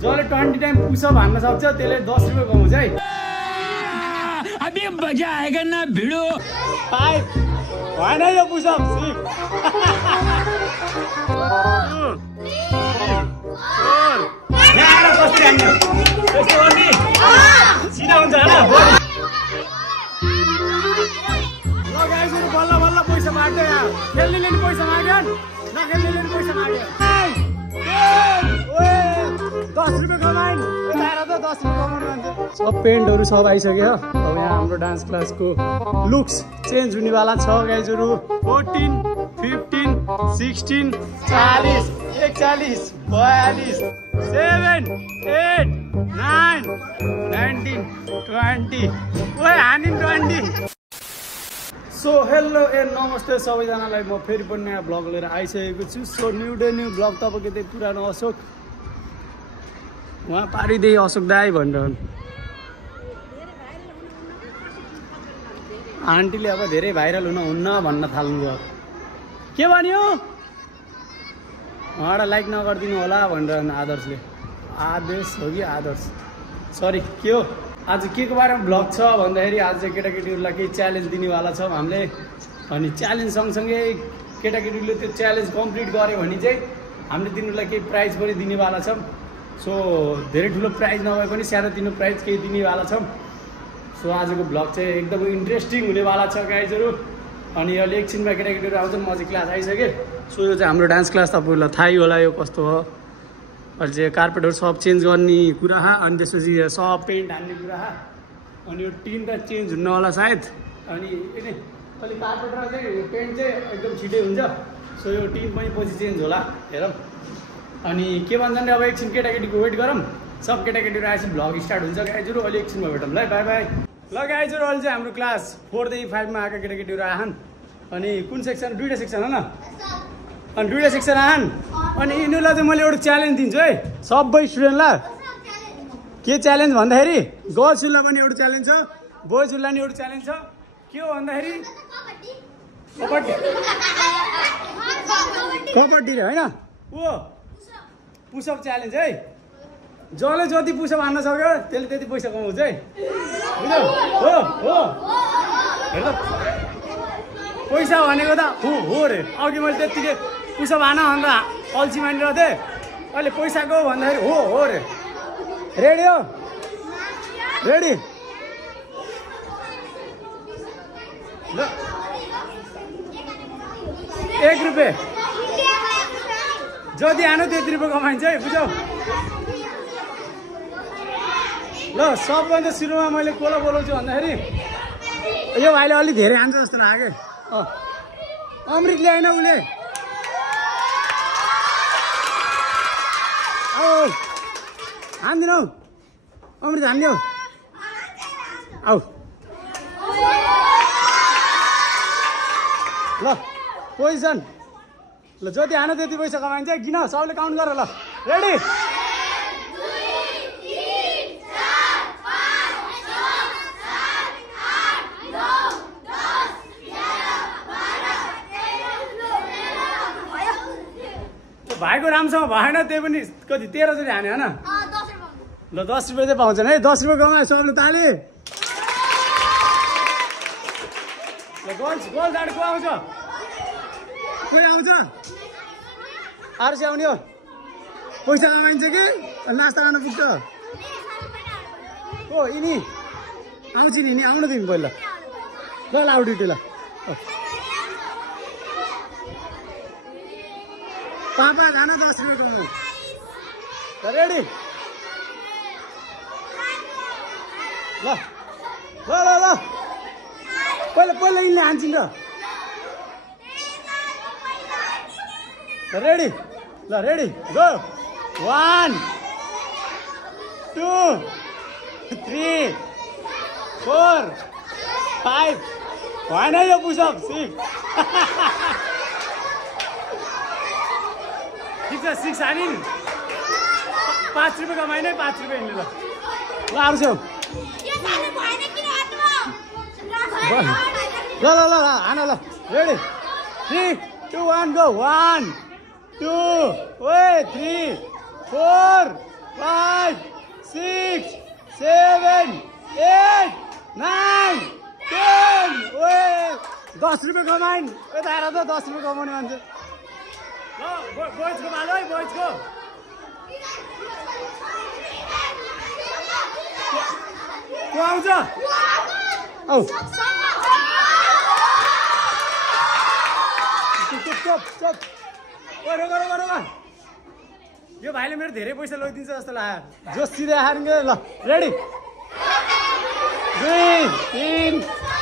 जसले 20 time push-up हान्न सक्छ त्यसले 10 रुपैयाँ कमाउँछ है। अभी मजा आएगा ना भिडो। 5 भएन यो पुसअप 6 यहाँ कसरी हान्ने त्यस्तो गर्ने सिधा हुन्छ होइन। ल गाइजहरु बल्ल बल्ल पैसा माग्दै यहाँ खेल्नेले नि पैसा माग्यो नखेल्नेले नि पैसा माग्यो। 10 रुपैयाँ कमाइन यता 10 रुपैयाँ कमाउनु भन्छ। सब पेन्टहरू सब आइसक्यो। अब यहाँ हाम्रो डान्स क्लासको लुक्स चेन्ज हुनेवाला छ गाइजहरु। 14 15 16 40 41 42 7 8 9 19 20 ओए हानिन 20। सो हेलो एन्ड नमस्ते सबैजनालाई। म फेरि पनि नयाँ ब्लग लिएर आइसकेको छु। So new day new blog. तपाईँको त्यही पुरानो अशोक उहाँ पारिदिए अशोक दाई भनेर आन्टीले अब धेरै भाइरल हुन भन्न थाल्नुभयो। के भन्यो उहाँबाट लाइक नगरिदिनु होला भनेर आदर्शले। आदेश हो कि आदर्श सरी के हो। आज के को बारेमा ब्लग छ भन्दाखेरि आज चाहिँ केटाकेटीहरूलाई केही च्यालेन्ज दिनेवाला छौँ हामीले। अनि च्यालेन्ज सँगसँगै केटाकेटीले त्यो च्यालेन्ज कम्प्लिट गर्यो भने चाहिँ हामीले तिनीहरूलाई केही प्राइज पनि दिनेवाला छौँ। सो धेरै ठुलो प्राइज नभए पनि सानोतिनो प्राइज केही दिनेवाला छौँ। सो आजको ब्लग चाहिँ एकदमै इन्ट्रेस्टिङ हुनेवाला छ गाइजहरू। अनि अहिले एकछिनमा केटाकेटीहरू आउँछ। म चाहिँ क्लास आइसकेँ। सो यो चाहिँ हाम्रो डान्स क्लास तपाईँहरूलाई थाहै होला यो कस्तो हो। अहिले चाहिँ कार्पेटहरू सब चेन्ज गर्ने कुरा अनि त्यसपछि सब पेन्ट हान्ने कुरा अनि यो टिन त चेन्ज हुन्नवाला सायद। अनि अलिक कार्पेट र चाहिँ पेन्ट चाहिँ एकदम छिटै हुन्छ। सो यो टिन पनि पछि चेन्ज होला हेरौँ। अनि के भन्छन् अब एकछिन केटाकेटीको वेट गरौँ। सब केटाकेटीहरू आएपछि भ्लग स्टार्ट हुन्छ गाइजहरू। अहिले एकछिनमा भेटौँ ल बाई बाई। ल गाइजहरू अहिले चाहिँ हाम्रो क्लास 4 देखि 5 मा आएका केटाकेटीहरू आएछन्। अनि कुन सेक्सन दुईवटा सेक्सन हो न अनि दुईवटा सेक्सन आएछन्। अनि यिनीहरूलाई चाहिँ मैले एउटा च्यालेन्ज दिन्छु है सबै स्टुडेन्टलाई। के च्यालेन्ज भन्दाखेरि गर्ल्सहरूलाई पनि एउटा च्यालेन्ज छ बोइजहरूलाई नि एउटा च्यालेन्ज छ। के हो भन्दाखेरि कबड्डी रे होइन ओ पुसअप च्यालेन्ज है। जसले जति पुसअप हान्न सक्यो त्यसले त्यति पैसा कमाउँछ है बुझ्यौ। हो हो हेर त पैसा भनेको त हो रे। अघि मैले त्यत्तिकै पुसअप हान अन्त अल्छी मानिरहेको थिएँ। अहिले पैसाको भन्दाखेरि हो रे। रेडी हो रेडी ल 1 रुपियाँ जति हानो त्यति रुपियाँ कमाइन्छ है बुझ्यौ। ल सबभन्दा सुरुमा मैले कसलाई बोलाउँछु भन्दाखेरि यो भाइले अलिक धेरै हान्छ जस्तो लाग्यो। अमृत ल्याएन उसले हान्दिनौ अमृत हान्दियो आऊ ल पोजिसन ल जति हान त्यति पैसा कमाइन्छ। किन सबले काउन्ट गर ल रेडी भाइको राम्रोसँग भएन त्यही पनि कति 13 जति हाने होइन। ल 10 रुपियाँ चाहिँ पाउँछन् है। 10 रुपियाँ कमायो सबले ताली। ल गर्ल्स आएर को आउँछ कोही आउँछ आरसी आउने हो पैसा कमाइन्छ कि नास्ता खान पुग्छ हो। यिनी आउँछ नि यिनी आउनु तिमी पहिला ल आउ ड्युटी ल पापा खाना 10 रुपियाँ कमाउ रेडी ल ल ल ल पहिला यिनले हान्छन् र रेडी ल रेडी गो 1 2 3 4 5 भएन यो पुसअप 6 ठिक छ 6 हानिन् 5 रुपियाँ कमाइन है 5 रुपियाँ हिँड्ने ल आउँछ ल हान ल रेडी 3 2 1 गो 1 2 3 4 5 10 रुपियाँ कमाइन यता आएर त 10 रुपियाँ कमाउने मान्छे ल बोइजको भालो है बोइजको को आउँछ औ चुप रोग यो भाइले मेरो धेरै पैसा लगिदिन्छ जस्तो लाग्यो जोस सिधै हार्ने ल रेडी 2 3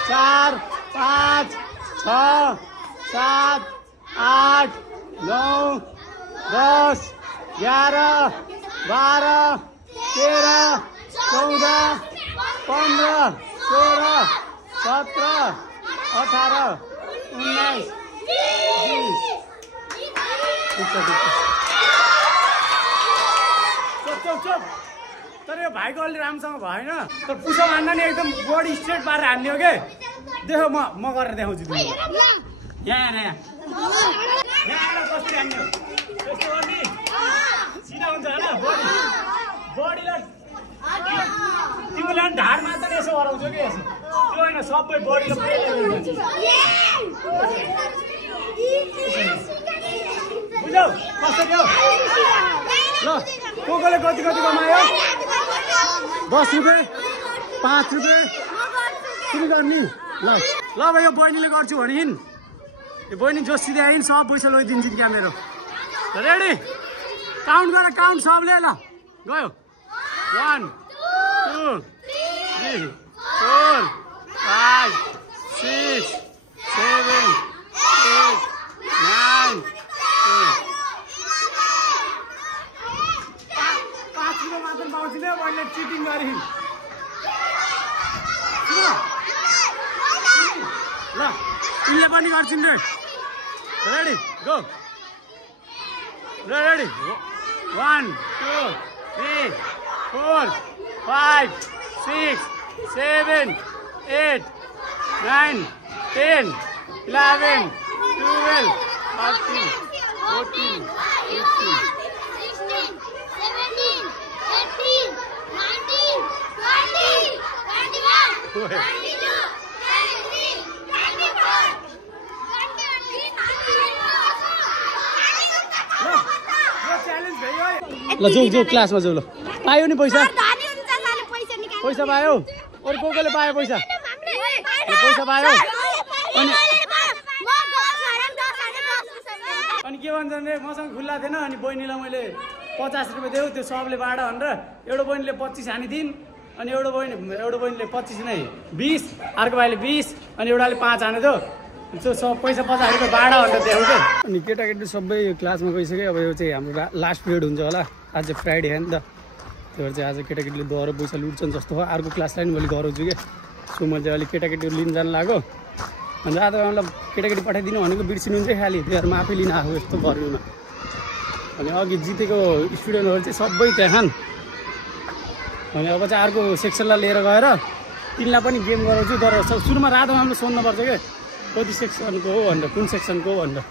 4 5 6 7 8 9 10 11 12 13 14 15 16 17 18 19 चुप तर यो भाइको अलि राम्रोसँग भएन तर पुसो हान्दा नि एकदम बडी स्ट्रेट पारेर हान्ने हो के देखो म गरेर देखाउँछु तिमीलाई यहाँ कसरी हान्ने हो त्यस्तो गर्ने सिधा हुन्छ होइन बडीलाई तिमीलाई ढाड मात्र यसो गराउँछौ कि यसो त्यो होइन सबै बडीलाई बुझ्यौ कसरी हो ल कोले कति कमायो 10 रुपियाँ 5 रुपियाँ तिमी गर्ने ल भाइ यो बहिनीले गर्छु भनिन् यो बहिनी जो सिधै आइन् सब पैसा लगिदिन्छ क्या मेरो रेडी काउन्ट गर काउन्ट सबले ल गयो 1 2 3 4 5 6 7 8 9 मात्र पाउँछिन मैले चिटिङ गरे ल तिमीले पनि गर्छिन् रे रेडी गो रेडी 1 2 3 4 5 6 7 8 9 10 11 12 13 14 15 ल जो क्लासमा जाऊ ल पायो नि पैसा पैसा पायो अरू कोले पायो पैसा पैसा पायो अनि के भन्छ भने मसँग खुल्ला थिएन अनि बहिनीलाई मैले 50 रुपियाँ देऊ त्यो सबले बाँड भनेर एउटा बहिनीले 25 हानिदिन् अनि एउटा बहिनीले 25 नै 20 अर्को भाइले 20 अनि एउटाले 5 हाने थियो त्यो सब पैसा 50 रुपियाँ बाँड भनेर देऊ के अनि केटाकेटी सबै यो क्लासमा गइसक्यो अब यो चाहिँ हाम्रो लास्ट पिरियड हुन्छ होला आज फ्राइडे हो नि त त्यो भएर चाहिँ आज केटाकेटीले दर पैसा लुट्छन् जस्तो हो अर्को क्लासलाई नि मैले गराउँछु कि सो मैले चाहिँ अलिक केटाकेटीहरू लिन जानु लाग्यो अनि रातोलाई केटाकेटी पठाइदिनु भनेको बिर्सिनुहुन्छ खालि त्योहरूमा आफै लिन आएको यस्तो गर्नुमा अनि अघि जितेको स्टुडेन्टहरू चाहिँ सबै त्यहाँ अनि अब चाहिँ अर्को सेक्सनलाई लिएर गएर तिनलाई पनि गेम गराउँछु तर सुरुमा रातो राम्रो सोध्नुपर्छ क्या कति सेक्सनको हो भनेर कुन सेक्सनको हो भनेर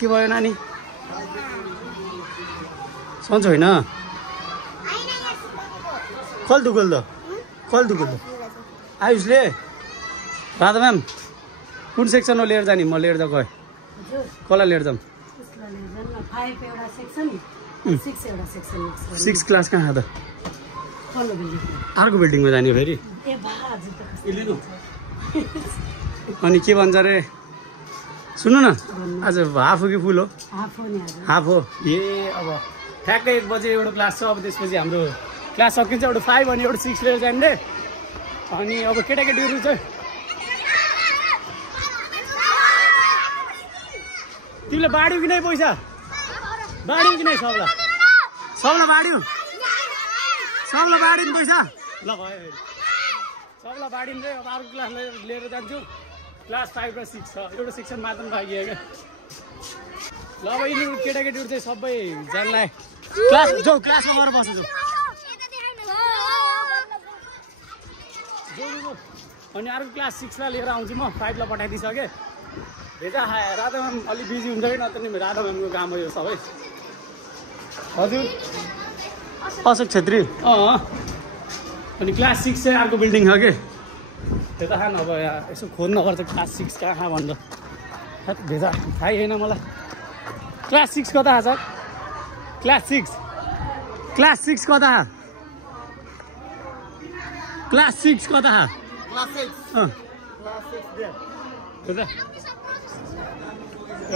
के भयो नानी सन्चो होइन कल दुखोल आयुषले राधा म्याम कुन सेक्सन हो लिएर जाने म लिएर जा गएँ कसलाई लिएर जाऊँ 6 क्लास कहाँ त अर्को बिल्डिङमा जाने फेरि अनि के भन्छ अरे सुन्नु न आज हाफ हो कि फुल हो हाफ हो ए अब ठ्याक्कै 1 बजे एउटा क्लास छ अब त्यसपछि हाम्रो क्लास सकिन्छ एउटा 5 अनि एउटा 6 लिएर जाने अनि अब केटाकेटीहरू चाहिँ तिमीले बाड्यौ कि नै पैसा बाड्यौ कि नै सबलाई बाड्यौ नि पैसा ल भयो सबलाई बाडिन्छ अब अर्को क्लास लिएर जान्छु क्लास 5 र 6 छ एउटा सेक्सन मात्र बाँकी क्या ल अब यिनीहरू केटाकेटीहरू चाहिँ सबै जानलाई क्लास जाऊ क्लासमा गएर बस्छु जाऊ अनि अर्को क्लास 6 लाई लिएर आउँछु म 5 लाई पठाइदिइसकेँ भेजा राधा म्याम अलिक बिजी हुन्छ कि नत्र नि राधा म्यामको काम हो यो सबै हजुर अशोक छेत्री अनि क्लास 6 चाहिँ अर्को बिल्डिङ छ कि त्यो त खान अब यहाँ यसो खोज्न पर्छ क्लास 6 कहाँ भन्दा भेजा थाहै छैन मलाई क्लास 6 कता छ क्लास 6 कता क्लास 6 कता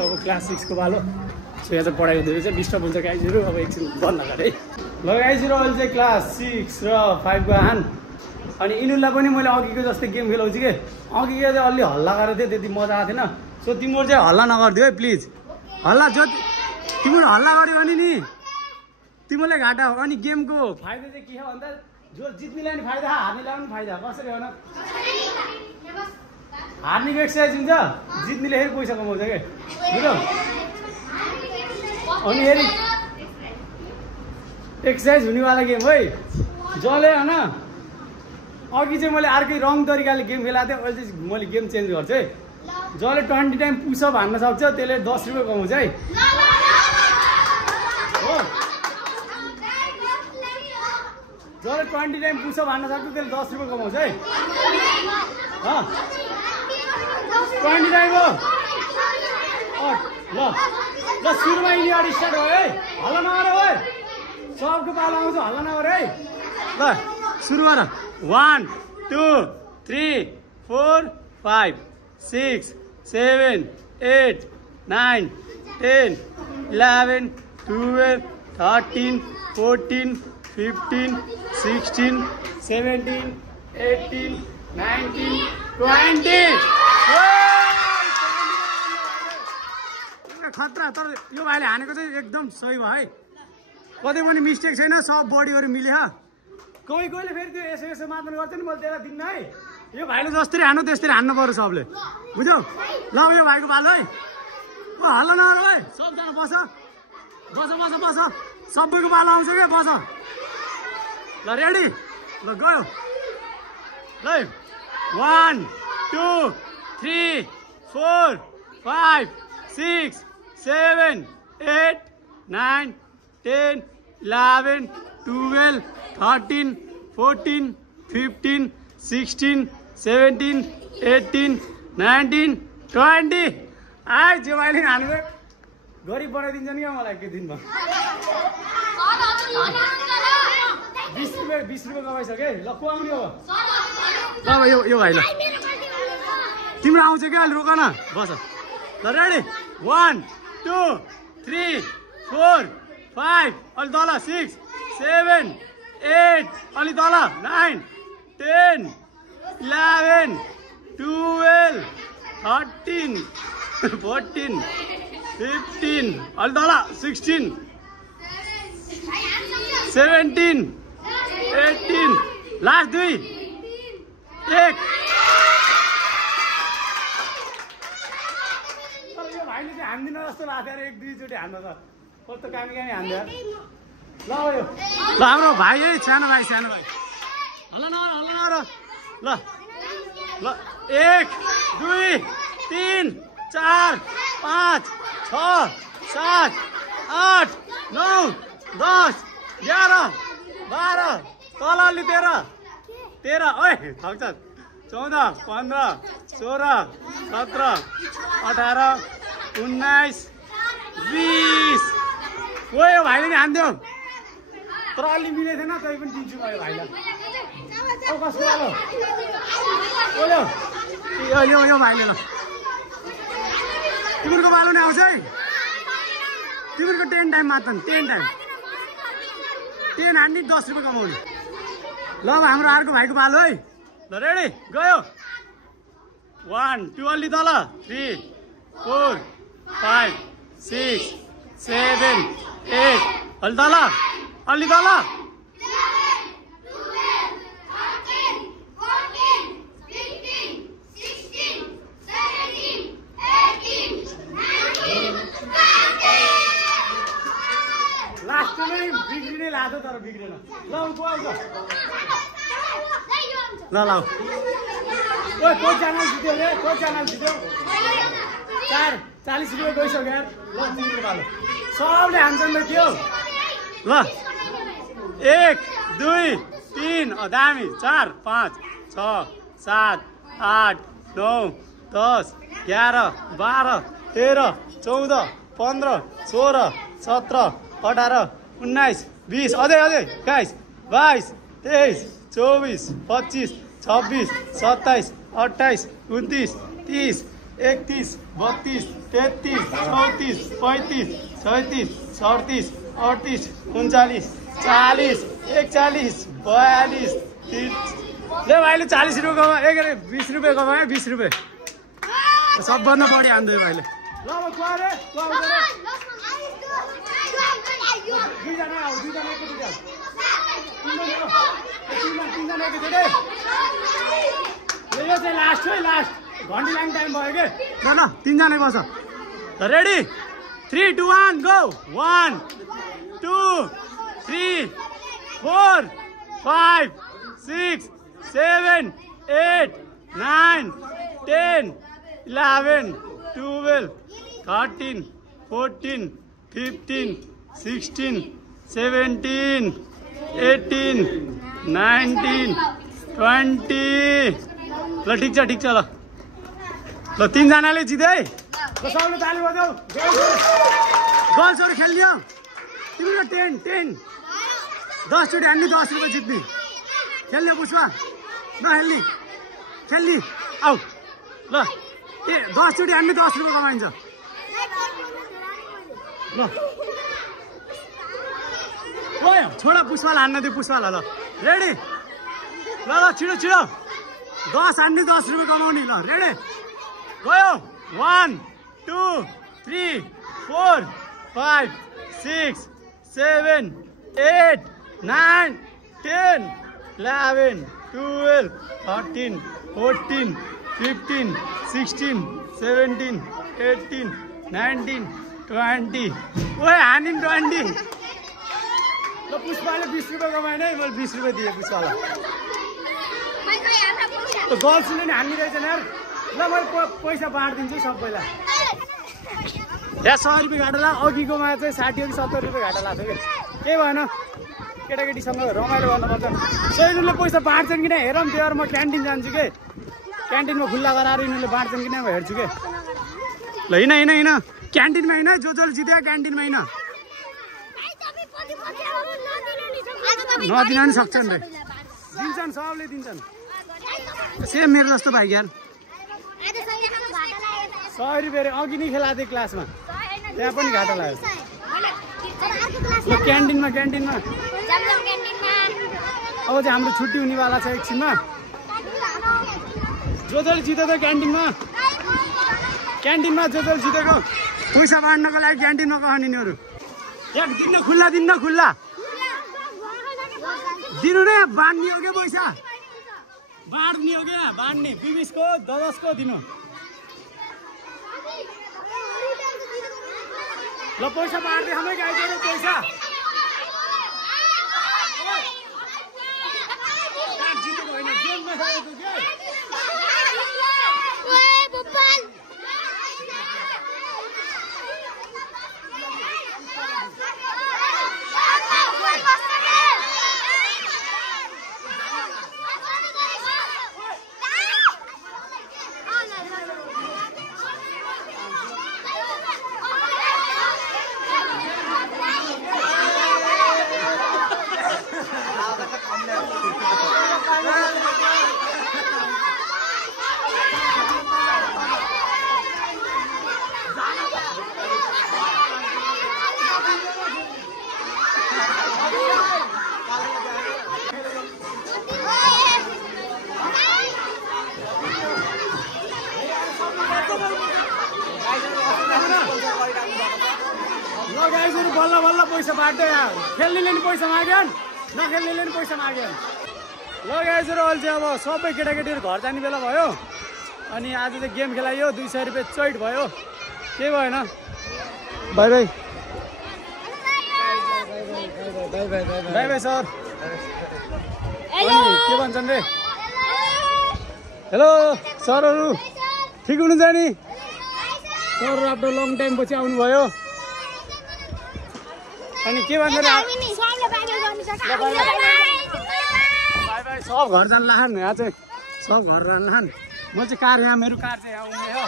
अब क्लास 6 को बालो सो यहाँ चाहिँ पढाइको धेरै चाहिँ डिस्टर्ब हुन्छ गाइजहरू अब एकछिन बन्द गरे है ल गाइजहरू अहिले चाहिँ क्लास 6 र 5 को आहान अनि यिनीहरूलाई पनि मैले अघिको जस्तै गेम खेलाउँछु कि अघिको चाहिँ अलि हल्ला गरेको थिएँ त्यति मजा आएको थिएन सो तिम्रो चाहिँ हल्ला नगरिदियो है प्लिज हल्ला जो तिम्रो हल्ला गऱ्यो भने नि तिमीलाई घाटा हो अनि गेमको फाइदा चाहिँ के हो भन्दा जो जित्नेलाई पनि फाइदा हार्नेलाई पनि फाइदा कसरी हो न हार्नेको एक्सर्साइज हुन्छ जित्नेले फेरि पैसा कमाउँछ क्या बुझ्यौ अनि फेरि एक्सर्साइज हुनेवाला गेम है जसले होइन अघि चाहिँ मैले अर्कै रङ तरिकाले गेम खेलाएको थिएँ अहिले चाहिँ मैले गेम चेन्ज गर्छु है जसले 20 टाइम पुसअप हान्न सक्छ त्यसले 10 रुपियाँ कमाउँछ है हो जसले 20 टाइम पुसअप हान्न सक्छ त्यसले 10 रुपियाँ कमाउँछ है 20 टाइम हो ल सुरुमा यिनीहरू स्टार्ट भयो है हल्ला नगर है सबको पालो आउँछ हल्ला नगर है ल सुरु गर 1 2 3 4 5 6 7 8 9 10 11 12 13 14 15 16 17 18 19 20 खतरा तर यो भाइले हानेको चाहिँ एकदम सही भयो है कतै पनि मिस्टेक छैन सब बडीहरू मिल्यो कोही कोहीले फेरि त्यो यसो यसो मात्र गर्छ नि मैले त्यसलाई दिन्न है यो भाइले जसरी हान्नु त्यसरी हान्नु पर्यो सबले बुझ्यौ ल यो भाइको पालो है हल्ला नगर है सबजना बस बस बस बस सबैको पालो आउँछ क्या बस ल रेडी ल गयो ल 1 2 3 4 5 6 7 8 9 10 11 12 13 14 15 16 17 18 19 20 आइ जे भाइले हान्नु गरी बनाइदिन्छ नि क्या मलाई एकदिन भयो 20 रुपियाँ कमाइसक्यो है ल को आउने हो ल यो भाइ ल तिम्रो आउँछ क्या अहिले रोक न बस ल रेडी 1 2 3 4 5 अलि तल 6 7 8 अलि तल 9 10 11 12 13 14 15 अलि तल 16 17 18 लास्ट 2 1 भाइले चाहिँ हान्दिन जस्तो लाग्थ्यो अरे 1 2 चोटि हान्दा त कस्तो कामी हान्दै ल यो ल हाम्रो भाइ है सानो भाइ हल्ला नगर ल ल 1 2 3 4 5 6 7 8 9 10 11 12 तल अलि 13 ओइ थक्छ 14 15 16 17 18 19 20 ओ यो भाइले नि हान्थ्यो तर अलि मिलेको थिएन तै पनि दिन्छु म यो भाइलाई ओ कसको पालो ओ यो भाइले ल तिम्रो पालो नि आउँछ है तिम्रो 10 टाइम मात्र 10 टाइम 10 हान्ने 10 रुपियाँ कमाउने ल अब हाम्रो अर्को भाइको पालो है ल रेडी गयो 1 2 अलि तल 3 4 5 6 7 8 अलि तल 'लास्टमै बिग्रिने लाग्यो तर बिग्रेन ल को आउँछ ल ल ओइ को च्यानल जित्यो रे को च्यानल जित्यो 40 रुपियाँ गइसक्यो यार ल तिम्रो पालो सबले हान्छन् त त्यो ल 1 2 3 दामी 4 5 6 7 8 9 10 11 12 13 14 15 16 17 18 19 20 अझै गाइस 22 23 24 25 26 27 28 29 30 31 32 33 34 35 36 37 38 39 40 41 42 ले भाइले 40 रुपियाँ कमायो 20 रुपियाँ कमायो 20 रुपियाँ सबभन्दा बढी हान्दै भाइले ल यो चाहिँ लास्ट है लास्ट घन्टी लाग्ने टाइम भयो के ल 3 जना बस रेडी 3 2 1 गो 1 2 3 4 5 6 7 8 9 10 11 12 13 14 15 16 17 18 19 20 ल ठिक छ ल 3 जनाले जिते है ल सबले ताली बजाऊ गर्ल्सहरु खेल्दियो तिम्रो 10 10 चोटि हान्ने 10 रुपियाँ जित्ने खेल्ने पुष्पा ल खेल्ने आऊ ल 10 चोटि हान्ने 10 रुपियाँ कमाइन्छ ल छोडा पुष्पालाई हान्न दियो पुष्पालाई ल रेडी ल छिटो 10 हान्ने 10 रुपियाँ कमाउने ल रेडी गयो 1 2 3 4 5 6 7 8 9 10 11 12 13 14 15 16 17 18 19 20 ओए हानिन् 20 ल पुष्पाले 20 रुपियाँ कमाएन है मैले 20 रुपियाँ दिएँ पुष्पालाई गर्ल्सले नि हान्ने रहेछन् यार ल मैले पैसा बाँडिदिन्छु सबैलाई यहाँ 100 रुपियाँ घाटा ला अघिकोमा चाहिँ 60 कि 70 रुपियाँ घाटा लाग्थ्यो कि केही भएन केटाकेटीसँग रमाइलो गर्नुपर्छ सैजुले पैसा बाँड्छन् कि न हेरौँ त्यो म क्यान्टिन जान्छु कि क्यान्टिनमा खुल्ला गराएर यिनीहरूले बाँड्छन् कि न हेर्छु कि ल हिँड क्यान्टिनमा हिँड जसले जित्यो क्यान्टिनमा हिँड नदिन पनि सक्छन् रे दिन्छन् सबले दिन्छन् सेम मेरो जस्तो भाइ यार 100 रुपियाँ रे अघि नै खेलाएको थिएँ क्लासमा त्यहाँ पनि घाटा लाग्यो क्यान्टिनमा अब चाहिँ हाम्रो छुट्टी हुनेवाला छ एकछिनमा जसले जितेको क्यान्टिनमा जसले जितेको पैसा बाँड्नको लागि क्यान्टिनमा कहने यिनीहरू यहाँ दिन्न खुल्ला दिनु नै बाँड्ने हो क्या पैसा बाँड्ने हो क्या बाँड्ने 20 को 10 को दिनु ल पैसा बाँड्दै खामै गाइदियो पैसा जितेको होइन गेममा खेलेको के बल्ल बल्ल पैसा बाँड्दै यार खेल्नेले नि पैसा माग्यो नखेल्नेले नि पैसा माग्यो ल गाइजहरु अहिले चाहिँ अब सबै केटाकेटीहरू घर जाने बेला भयो अनि आज चाहिँ गेम खेलाइयो 200 रुपियाँ चोइट भयो केही भएन बाई बाई सर अनि के भन्छन् रे हेलो सरहरू ठिक हुनुहुन्छ नि सर आफ्टर लङ टाइम पछि आउनुभयो अनि के भन्छ बाई बाई सब घर जान लाखान यहाँ चाहिँ सब घर जान लाखान म चाहिँ कार यहाँ मेरो कार चाहिँ यहाँ आउने हो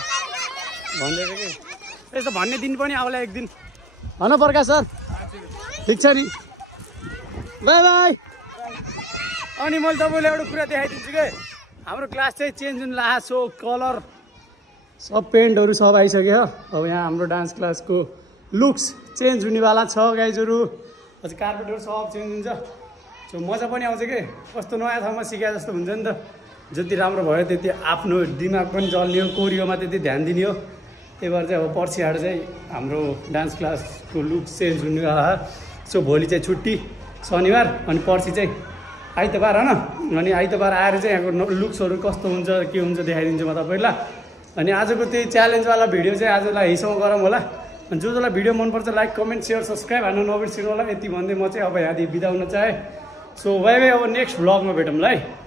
भनिदिएको कि यस्तो भन्ने दिन पनि आउला एक दिन होइन प्रकाश सर ठिक छ नि बाई बाई अनि मैले तपाईँलाई एउटा कुरा देखाइदिन्छु कि हाम्रो क्लास चाहिँ चेन्ज हुन लाग्छ सो कलर सब पेन्टहरू सब आइसक्यो अब यहाँ हाम्रो डान्स क्लासको लुक्स चेन्ज हुनेवाला छ गाइजहरू अझै कार्पेटहरू सब चेन्ज हुन्छ सो मजा पनि आउँछ कि कस्तो नयाँ ठाउँमा सिकाए जस्तो हुन्छ नि त जति राम्रो भयो त्यति आफ्नो दिमाग पनि जल्ने हो कोरियोमा त्यति ध्यान दिने हो त्यही भएर चाहिँ अब पर्सि हाट चाहिँ हाम्रो डान्स क्लासको लुक चेन्ज हुनेवाला सो भोलि चाहिँ छुट्टी शनिबार अनि पर्सि चाहिँ आइतबार होइन अनि आइतबार आएर चाहिँ यहाँको लुक्सहरू कस्तो हुन्छ के हुन्छ देखाइदिन्छु म तपाईँलाई अनि आजको त्यही च्यालेन्जवाला भिडियो चाहिँ आजलाई यहीँसम्म गरौँ होला अनि जो जसलाई भिडियो मनपर्छ लाइक कमेन्ट सेयर सब्सक्राइब हाल्नु नबिर्सिनु होला यति भन्दै म चाहिँ अब यहाँदेखि बिदा हुन चाहेँ सो बाई बाई अब नेक्स्ट भ्लगमा भेटौँ ल है